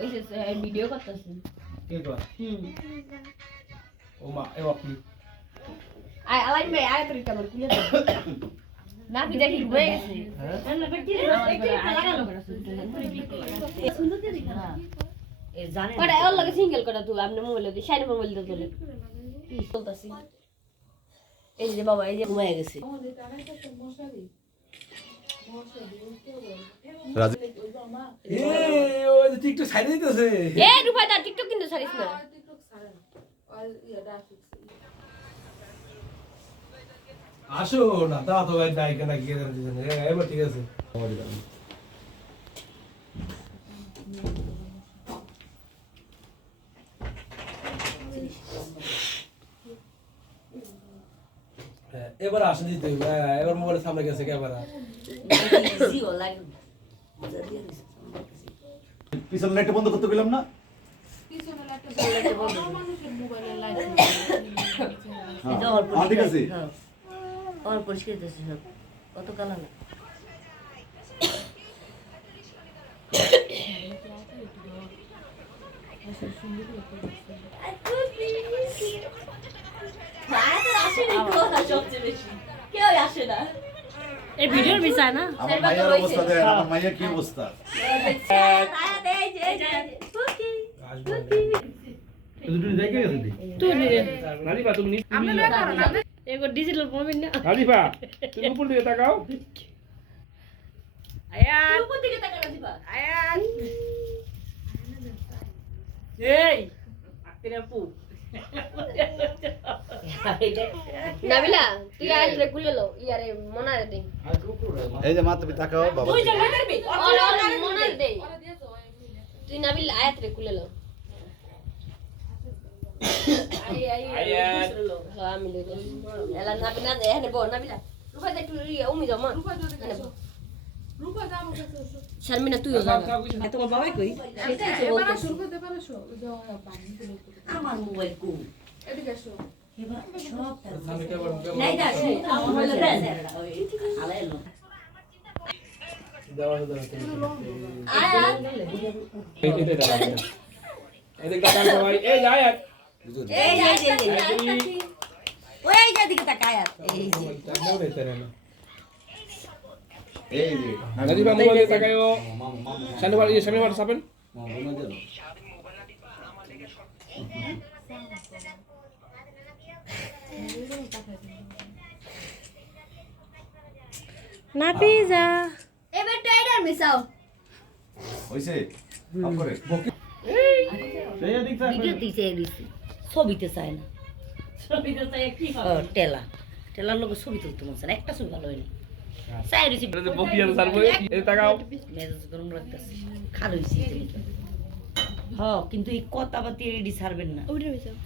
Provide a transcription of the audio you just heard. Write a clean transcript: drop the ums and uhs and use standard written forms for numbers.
ওই যে ভিডিও করতেছেন কে কর ও মা এ বাকি আয় আলাই মে আয় তোর কেমন খুলে দাও না কি দেখি ঘুরে গেছে হ্যাঁ না কি রে লাগালো সুন্দর দেখি না এ জানে ওটা ওর লাগে সিঙ্গেল করা তুই আপনি মোবাইল দিয়ে সাইড মোবাইল দিয়ে তোলে কি চলতাছি এই যে বাবা এই যে ঘুমায় গেছে রাজি এ ওই টিকটক সাইড দিতেছে এ রূপা দা টিকটক কিন্তু ছাড়িস না আসো না তা তো গাই দাই কেন কি করে দিছেন এবার ঠিক আছে এবার আসেন দিতে এবার মোবাইলের সামনে গেছে ক্যামেরা পিছন লাইট বন্ধ করতে গেলাম না ঠিক আছে অল্প পরিষ্কার দিতেছি সব কত কালা না এই ভিডিওর বিষয় না আমার মায়ের অবস্থা দেখেন আমার মায়ের কি অবস্থা তুই দেখে গেছিস তুই নালিবা তুমি এগো ডিজিটাল প্রবীণ না নালিবা তুমি উপর দিকে তাকাও আয়াত উপর দিকে তাকা নাজিবা আয়াত এই আতেরা পু নাবিলা তুই আয় রে খুলে লো ইয়ারে মনারে দে এই যে মা তুমি তাকাও বাবা তুই যা করবি মনারে দে তুই নাবিলা আয়াত রে খুলে লো হ্যাঁ আমি লই এলা নাবিলা দে এনে বল নাবিলা রূপা দে একটু উমি যাও মা রূপা যাও শর্মিনা তুইও যা তোমার বাবাই কই এবার শুরু করতে পারছো আমার মোবাইল কো এদিকে এসো সামনে ক্যামেরা নাই দা আমার মোবাইল দেন আলাইলো দাও আয়া এদিকে তাকান সবাই এই যায় এই ওই যে দিকে তাকায় এই যে এই যে নালিবা মোবাইলে তাকায়ো শনিবার সাবেন না পিজা এবার টাইডার মিসাও হইছে অফ করে ভিডিও দিছে দিছে ছবিতে চায় না ছবিতে চায় কি হবে টেলা টেলার লোক ছবি তুলতে মন চায় না, একটা ছবি ভালো হয়নি চাই দিছি বকিয়া সারবো এই তাকাও মেজাজ গরম লাগতেছে খাল হইছে হ্যাঁ কিন্তু এই কথাবার্তা এডি ছাড়বেন না ওইটা মিসাও